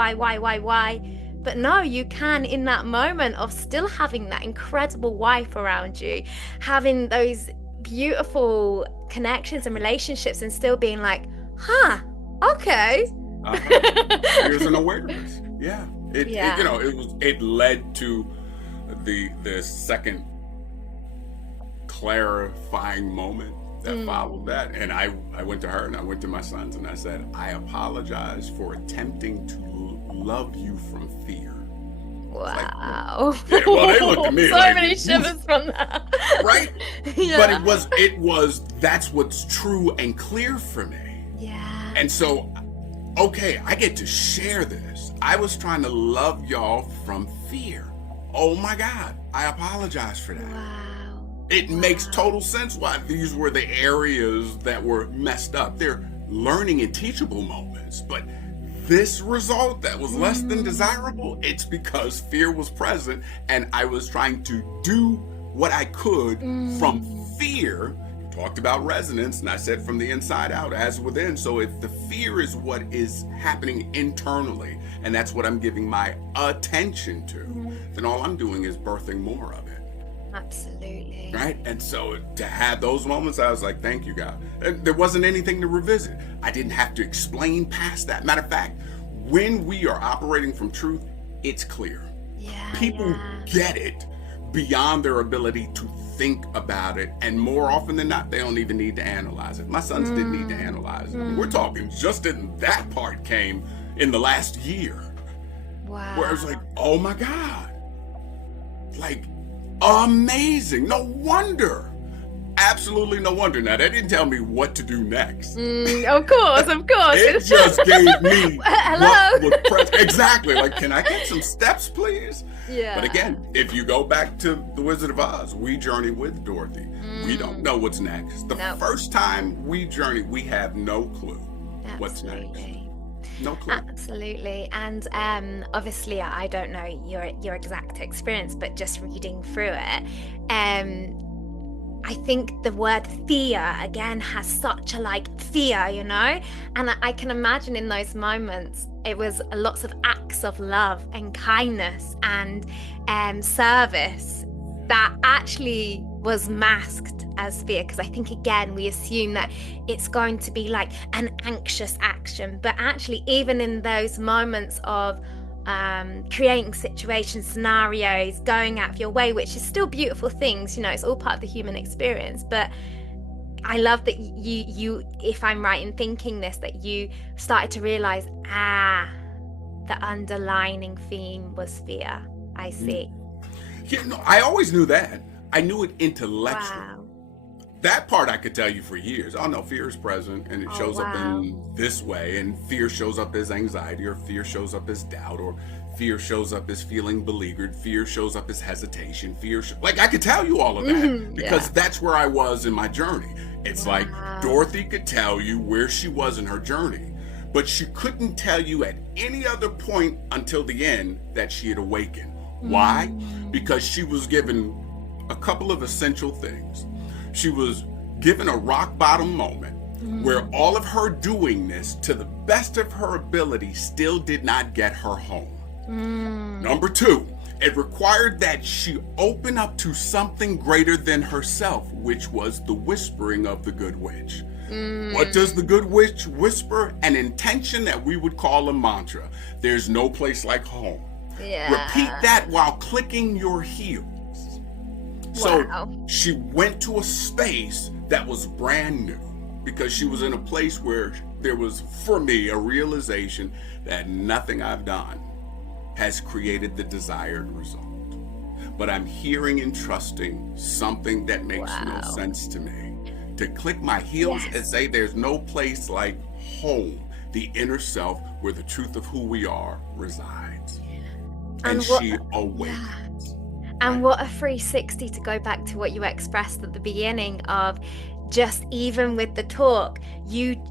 But no, you can, in that moment of still having that incredible wife around you, having those beautiful connections and relationships, and still being like, okay. Here's an awareness. Yeah. It you know, it led to the second clarifying moment that followed that. And I went to her, and I went to my sons, and I said, I apologize for attempting to love you from fear. It's like, Wow. yeah, well, they looked at me So like, many shivers from that. right? Yeah. But that's what's true and clear for me. Yeah. And so, okay, I get to share this. I was trying to love y'all from fear. Oh my God, I apologize for that. Wow. It makes total sense why these were the areas that were messed up. They're learning and teachable moments, but this result that was less than desirable, it's because fear was present and I was trying to do what I could from fear. You talked about resonance, and I said from the inside out as within. So if the fear is what is happening internally, and that's what I'm giving my attention to, then all I'm doing is birthing more of it. Absolutely. Right? And so to have those moments, I was like, thank you, God. And there wasn't anything to revisit. I didn't have to explain past that. Matter of fact, when we are operating from truth, it's clear. Yeah. People get it beyond their ability to think about it. And more often than not, they don't even need to analyze it. My sons didn't need to analyze it. We're talking just in that part came in the last year. Wow. Where I was like, oh my God. Like, amazing. No wonder. Absolutely no wonder. Now, they didn't tell me what to do next. Of course. It just gave me hello. Exactly. Like, can I get some steps, please? Yeah. But again, if you go back to The Wizard of Oz, we journey with Dorothy. We don't know what's next. The first time we journey, we have no clue what's next. No clue. Absolutely. And obviously, I don't know your exact experience, but just reading through it, I think the word fear again has such a fear, and I can imagine in those moments it was lots of acts of love and kindness and service that actually was masked as fear, because I think again we assume that it's going to be like an anxious action, but actually even in those moments of creating situations, scenarios, going out of your way, which is still beautiful things, it's all part of the human experience. But I love that you if I'm right in thinking this, that you started to realize the underlining theme was fear. I see. Yeah, no, I always knew that. I knew it intellectually. Wow. That part I could tell you for years. Oh no, fear is present and it shows up in this way, and fear shows up as anxiety, or fear shows up as doubt, or fear shows up as feeling beleaguered, fear shows up as hesitation, I could tell you all of that because that's where I was in my journey. It's like Dorothy could tell you where she was in her journey, but she couldn't tell you at any other point until the end that she had awakened. Why? Because she was given a couple of essential things. She was given a rock bottom moment where all of her doing this to the best of her ability still did not get her home. Number two, it required that she open up to something greater than herself, which was the whispering of the good witch. What does the good witch whisper? An intention that we would call a mantra. There's no place like home. Yeah. Repeat that while clicking your heels. So she went to a space that was brand new because she was in a place where there was, for me, a realization that nothing I've done has created the desired result. But I'm hearing and trusting something that makes no sense to me. To click my heels and say there's no place like home, the inner self where the truth of who we are resides. And she awakens. And what a 360 to go back to what you expressed at the beginning of just even with the talk, you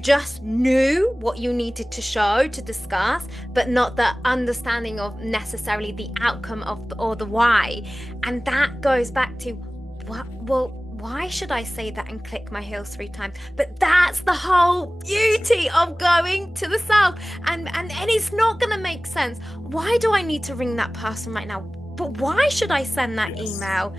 just knew what you needed to show, to discuss, but not the understanding of necessarily the outcome of or the why. And that goes back to why should I say that and click my heels 3 times? But that's the whole beauty of going to the self. And it's not going to make sense. Why do I need to ring that person right now? But why should I send that email?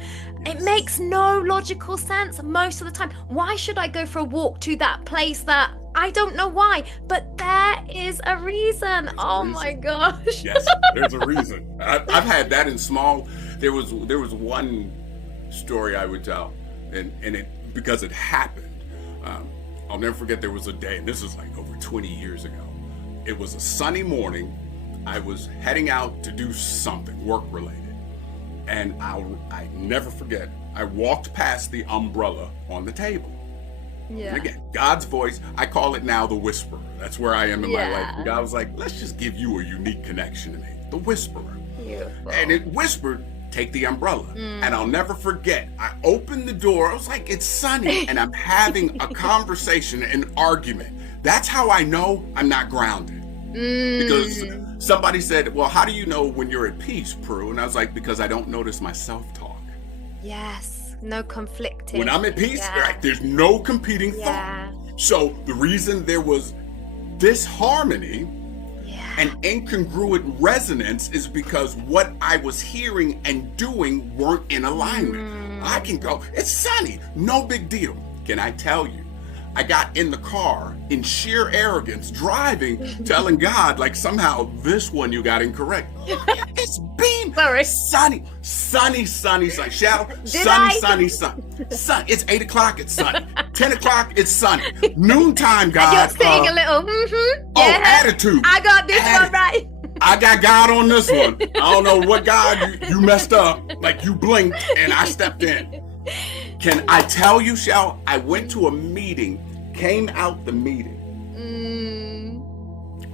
It makes no logical sense most of the time. Why should I go for a walk to that place that I don't know why? But there is a reason. My gosh. Yes, there's a reason. I've had that in small. There was one story I would tell, and it because it happened. I'll never forget. There was a day, and this is like over 20 years ago. It was a sunny morning. I was heading out to do something work related, and I never forget, I walked past the umbrella on the table. Yeah. And again, God's voice, I call it now the whisperer. That's where I am in my life. And God was like, let's just give you a unique connection to me, the whisperer. Beautiful. And it whispered, take the umbrella. And I'll never forget, I opened the door, I was like, it's sunny, and I'm having a conversation, an argument. That's how I know I'm not grounded. Because somebody said, well, how do you know when you're at peace, Pruitt? And I was like, because I don't notice my self-talk. Yes, no conflicting. When I'm at peace, right, there's no competing thought. So the reason there was disharmony and incongruent resonance is because what I was hearing and doing weren't in alignment. I can go, it's sunny, no big deal. Can I tell you, I got in the car in sheer arrogance, driving, telling God, like, somehow this one you got incorrect. It's beam. Sorry. Sunny. Shel, sunny. Sun. It's 8 o'clock, it's sunny. 10 o'clock, it's sunny. Noontime, God. And you're saying a little, attitude. I got this one right. I got God on this one. I don't know what God you messed up. Like, you blinked and I stepped in. Can I tell you, Shel, I went to a meeting, came out the meeting,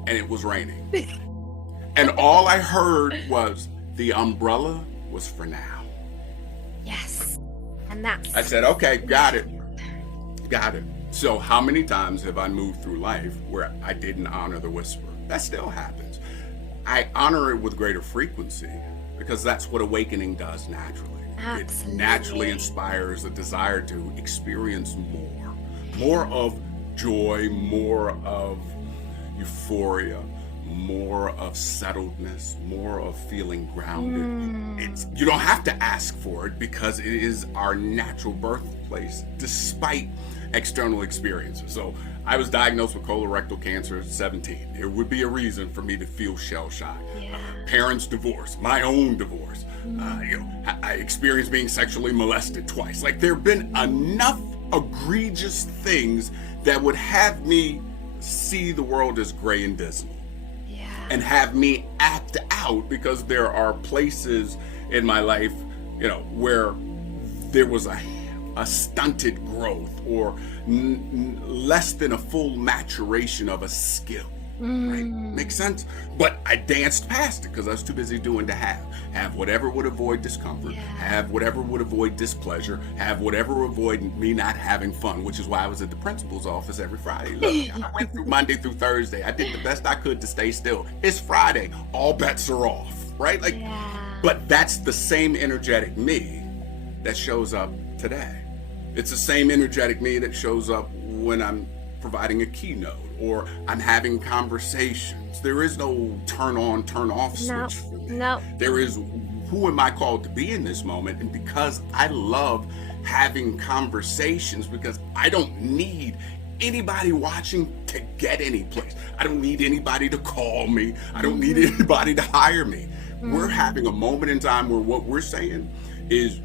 and it was raining. And all I heard was the umbrella was for now. Yes. And that's... I said, okay, got it. Got it. So how many times have I moved through life where I didn't honor the whisper? That still happens. I honor it with greater frequency because that's what awakening does naturally. Absolutely. It naturally inspires a desire to experience more of joy, more of euphoria, more of settledness, more of feeling grounded. You don't have to ask for it because it is our natural birthplace, despite external experiences. So I was diagnosed with colorectal cancer at 17. There would be a reason for me to feel shell-shocked. Parents' divorce, my own divorce. I experienced being sexually molested twice. Like, there have been enough egregious things that would have me see the world as gray and dismal. And have me act out because there are places in my life, where there was a stunted growth or less than a full maturation of a skill. Right? Makes sense? But I danced past it because I was too busy doing to have whatever would avoid discomfort, have whatever would avoid displeasure, have whatever would avoid me not having fun, which is why I was at the principal's office every Friday. Look, I went through Monday through Thursday. I did the best I could to stay still. It's Friday. All bets are off, right? But that's the same energetic me that shows up today. It's the same energetic me that shows up when I'm providing a keynote or I'm having conversations. There is no turn on, turn off switch for me. No. There is, who am I called to be in this moment? And because I love having conversations, because I don't need anybody watching to get any place. I don't need anybody to call me. I don't need anybody to hire me. We're having a moment in time where what we're saying is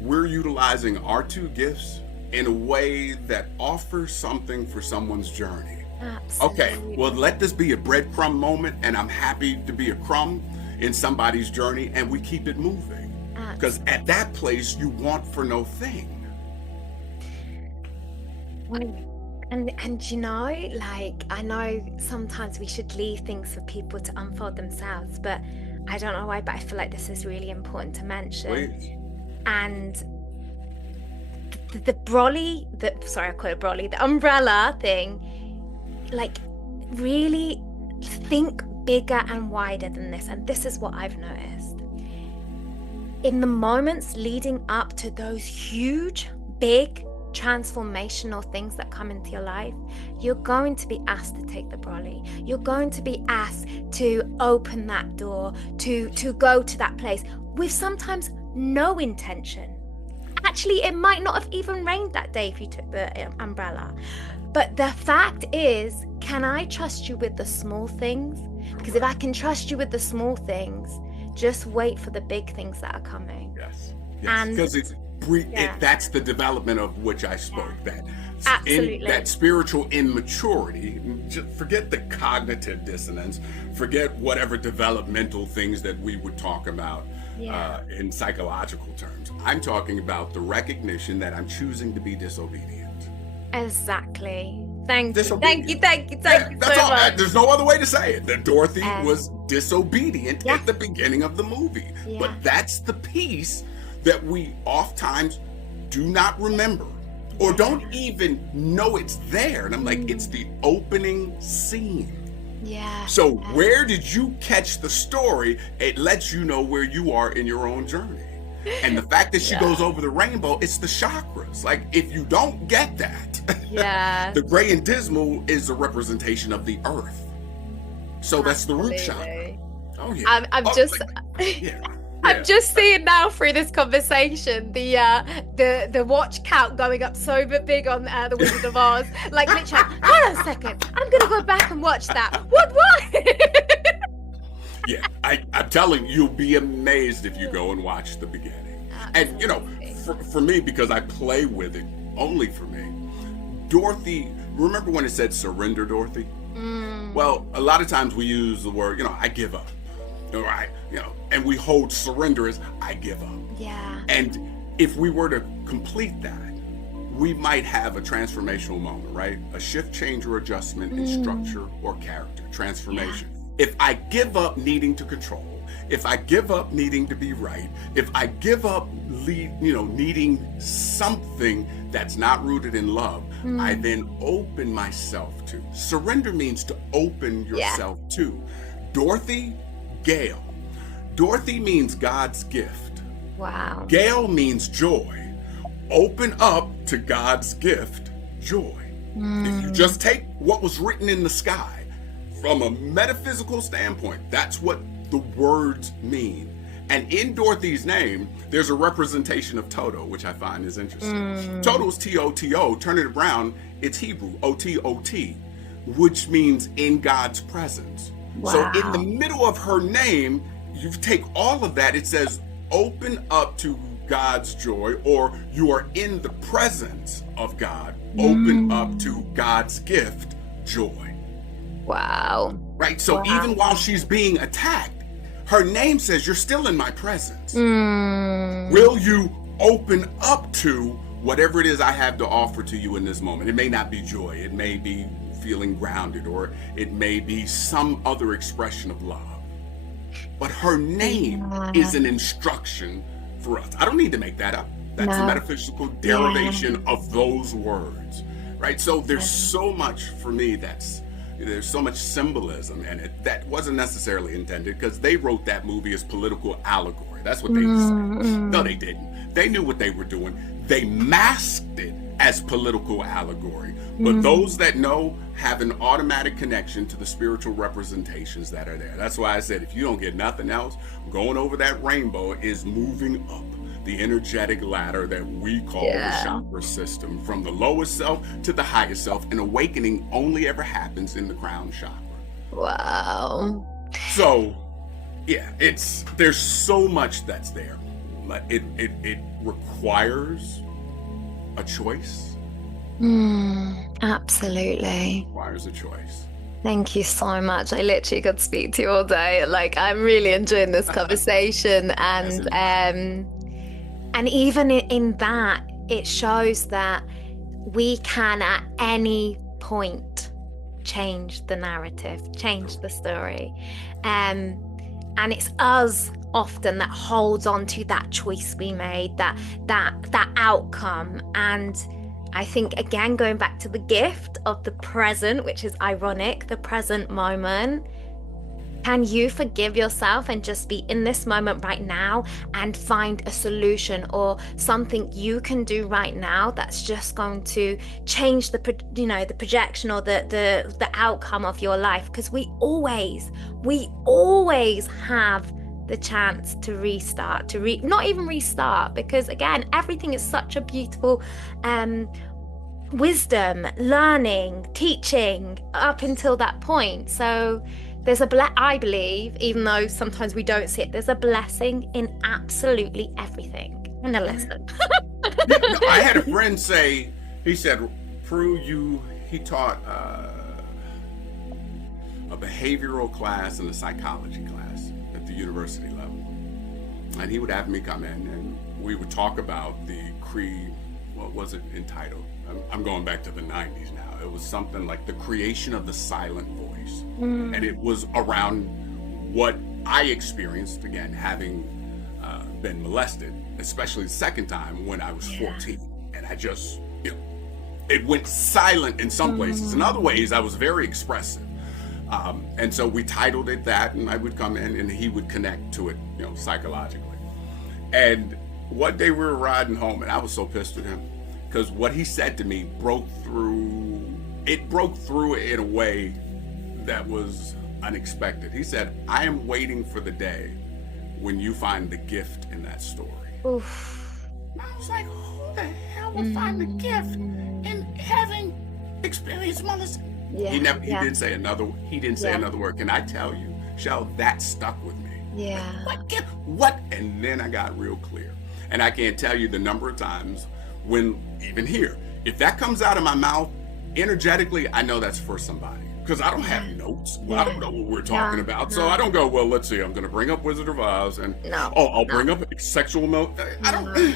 we're utilizing our two gifts in a way that offers something for someone's journey. Absolutely. Okay, well, let this be a breadcrumb moment, and I'm happy to be a crumb in somebody's journey, and we keep it moving. Because at that place, you want for no thing. And I know sometimes we should leave things for people to unfold themselves, but I don't know why, but I feel like this is really important to mention. Please. And the umbrella thing, like, really think bigger and wider than this. And this is what I've noticed. In the moments leading up to those huge, big, transformational things that come into your life, you're going to be asked to take the brolly. You're going to be asked to open that door, to go to that place with sometimes no intention. Actually, it might not have even rained that day if you took the umbrella. But the fact is, can I trust you with the small things? Because if I can trust you with the small things, just wait for the big things that are coming. Yes. Because that's the development of which I spoke. Absolutely. in that spiritual immaturity. Just forget the cognitive dissonance, forget whatever developmental things that we would talk about in psychological terms. I'm talking about the recognition that I'm choosing to be disobedient. Exactly. Thank you so much. There's no other way to say it. That Dorothy was disobedient at the beginning of the movie. But that's the piece that we oftentimes do not remember or don't even know it's there. And I'm like, it's the opening scene. Yeah. So where did you catch the story? It lets you know where you are in your own journey. And the fact that she goes over the rainbow, it's the chakras. Like, if you don't get that, the gray and dismal is a representation of the earth. So that's the root chakra. Oh yeah. I'm just seeing now through this conversation the watch count going up so big on the Wizard of Oz. Like, literally, hold on a second, I'm gonna go back and watch that. What? Yeah, I'm telling you, you'll be amazed if you go and watch the beginning. And, you know, for me, because I play with it only for me, Dorothy, remember when it said surrender, Dorothy? Well, a lot of times we use the word, you know, I give up. All right, you know, and we hold surrender as I give up. Yeah. And if we were to complete that, we might have a transformational moment, right? A shift, change, or adjustment in structure or character, transformation. If I give up needing to control, if I give up needing to be right, if I give up needing something that's not rooted in love, I then open myself to. Surrender means to open yourself to. Dorothy, Gail. Dorothy means God's gift. Wow. Gail means joy. Open up to God's gift, joy. If you just take what was written in the sky, from a metaphysical standpoint, that's what the words mean. And in Dorothy's name, there's a representation of Toto, which I find is interesting. Toto's T-O-T-O, turn it around, it's Hebrew, O-T-O-T, which means in God's presence. Wow. So in the middle of her name, you take all of that, it says, open up to God's joy, or you are in the presence of God. Open up to God's gift, joy. Wow. Right? So even while she's being attacked, her name says, you're still in my presence. Will you open up to whatever it is I have to offer to you in this moment? It may not be joy. It may be feeling grounded, or it may be some other expression of love. But her name is an instruction for us. I don't need to make that up. That's a metaphysical derivation of those words, right? So there's so much for me there's so much symbolism in it that wasn't necessarily intended, because they wrote that movie as political allegory. That's what they said. No, they didn't. They knew what they were doing. They masked it as political allegory. But those that know have an automatic connection to the spiritual representations that are there. That's why I said, if you don't get nothing else, going over that rainbow is moving up the energetic ladder that we call the chakra system, from the lowest self to the highest self. And awakening only ever happens in the crown chakra. Wow. So there's so much that's there. It requires a choice. Absolutely. Requires a choice. Thank you so much. I literally could speak to you all day. Like, I'm really enjoying this conversation, and even in that, it shows that we can at any point change the narrative, change the story. And it's us often that holds on to that choice we made, that outcome. And I think, again, going back to the gift of the present, which is ironic, the present moment, can you forgive yourself and just be in this moment right now and find a solution or something you can do right now that's just going to change the projection or the outcome of your life? Because we always have the chance to restart, not even restart, because again, everything is such a beautiful wisdom, learning, teaching up until that point. So there's I believe, even though sometimes we don't see it, there's a blessing in absolutely everything. And a lesson. I had a friend say, he said, he taught a behavioral class and a psychology class at the university level. And he would have me come in and we would talk about the creed. What was it entitled? I'm going back to the 90s now. It was something like the creation of the silent voice. And it was around what I experienced, again, having been molested, especially the second time when I was 14. And I just, it went silent in some places. In other ways, I was very expressive. And so we titled it that, and I would come in and he would connect to it, psychologically. And one day we were riding home and I was so pissed at him because what he said to me broke through in a way that was unexpected. He said, I am waiting for the day when you find the gift in that story. Oof. And I was like, who the hell would find the gift in having experienced molestation? Yeah. He didn't say another word. Can I tell you, Shel, that stuck with me. Yeah. What gift? What? And then I got real clear. And I can't tell you the number of times when, even here, if that comes out of my mouth, energetically, I know that's for somebody. Because I don't have notes. Well, I don't know what we're talking about. So I don't go, well, let's see, I'm going to bring up Wizard of Oz and, I'll bring up sexual milk. I don't.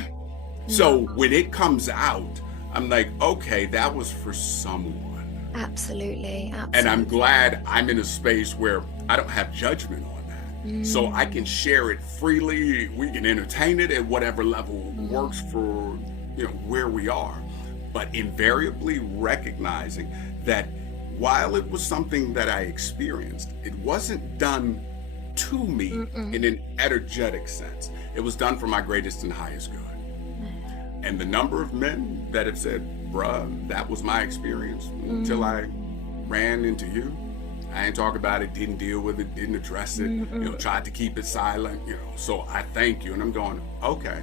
So when it comes out, I'm like, okay, that was for someone. Absolutely. And I'm glad I'm in a space where I don't have judgment on that. So I can share it freely. We can entertain it at whatever level works for, where we are. But invariably recognizing that while it was something that I experienced, it wasn't done to me in an energetic sense. It was done for my greatest and highest good. And the number of men that have said, bruh, that was my experience until I ran into you. I didn't talk about it, didn't deal with it, didn't address it, tried to keep it silent, So I thank you. And I'm going, okay,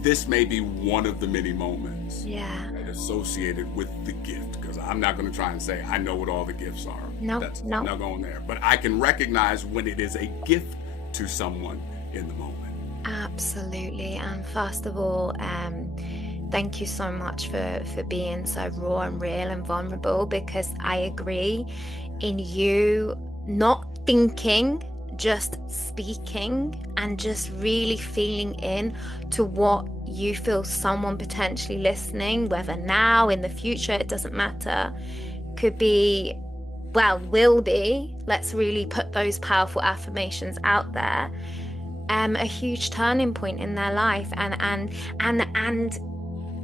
this may be one of the many moments associated with the gift. Because I'm not going to try and say, I know what all the gifts are. No. I'm not going there. But I can recognize when it is a gift to someone in the moment. Absolutely. And first of all, thank you so much for being so raw and real and vulnerable, because I agree in you not thinking, just speaking and just really feeling in to what you feel someone potentially listening, whether now, in the future, it doesn't matter, could be, will be, let's really put those powerful affirmations out there, a huge turning point in their life. And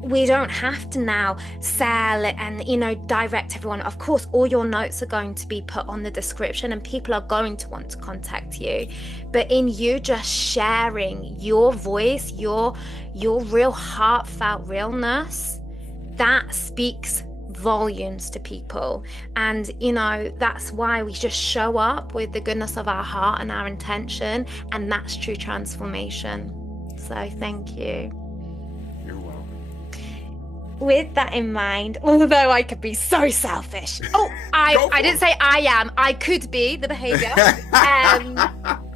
we don't have to now sell and direct everyone. Of course, all your notes are going to be put on the description and people are going to want to contact you. But in you just sharing your voice, your real heartfelt realness, that speaks volumes to people. And that's why we just show up with the goodness of our heart and our intention, and that's true transformation. So thank you. You're welcome. With that in mind, although I could be so selfish. I didn't say I am. I could be the behavior.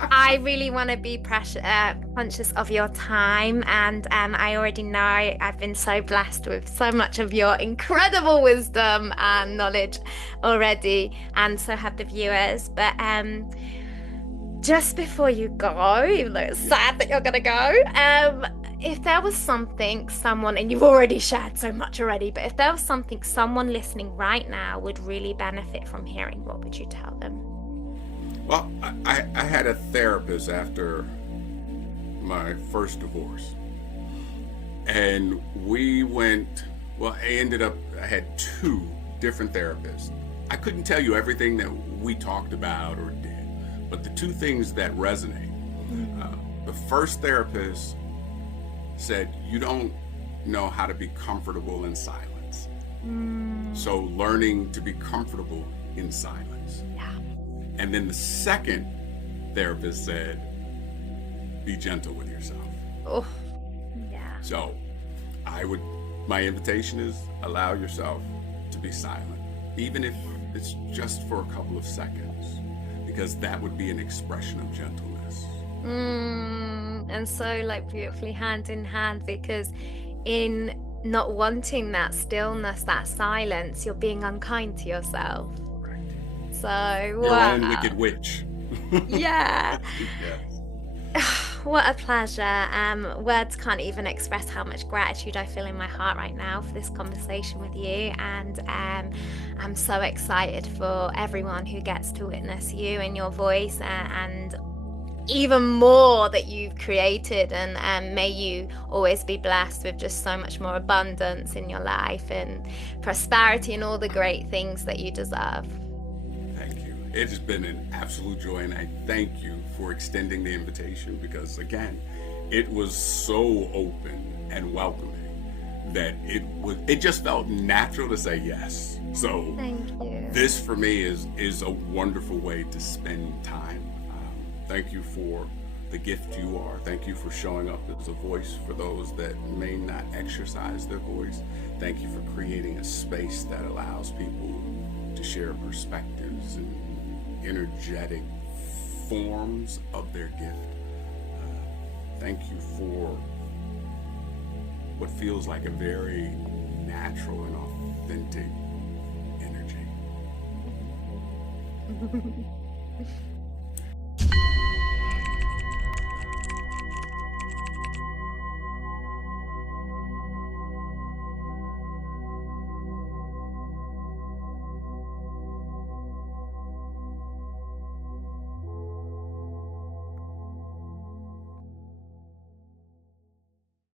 I really want to be conscious of your time, and I already know I've been so blessed with so much of your incredible wisdom and knowledge already, and so have the viewers. But just before you go, even though it's sad that you're gonna go, if there was something someone, and you've already shared so much already, but if there was something someone listening right now would really benefit from hearing, what would you tell them? Well, I had a therapist after my first divorce. And I had 2 different therapists. I couldn't tell you everything that we talked about or did, but the 2 things that resonate. The first therapist said, you don't know how to be comfortable in silence. So learning to be comfortable in silence. Yeah. And then the second therapist said, be gentle with yourself. Oh, yeah. So my invitation is allow yourself to be silent, even if it's just for a couple of seconds, because that would be an expression of gentleness. And so beautifully hand in hand, because in not wanting that stillness, that silence, you're being unkind to yourself. Right. So, Your own wow. wicked witch. Yeah. Yes. What a pleasure. Words can't even express how much gratitude I feel in my heart right now for this conversation with you. And I'm so excited for everyone who gets to witness you and your voice, and even more that you've created. And may you always be blessed with just so much more abundance in your life and prosperity and all the great things that you deserve. Thank you. It has been an absolute joy, and I thank you for extending the invitation because, again, it was so open and welcoming that it just felt natural to say yes. So Thank you. this for me is a wonderful way to spend time. Thank you for the gift you are. Thank you for showing up as a voice for those that may not exercise their voice. Thank you for creating a space that allows people to share perspectives and energetic forms of their gift. Thank you for what feels like a very natural and authentic energy.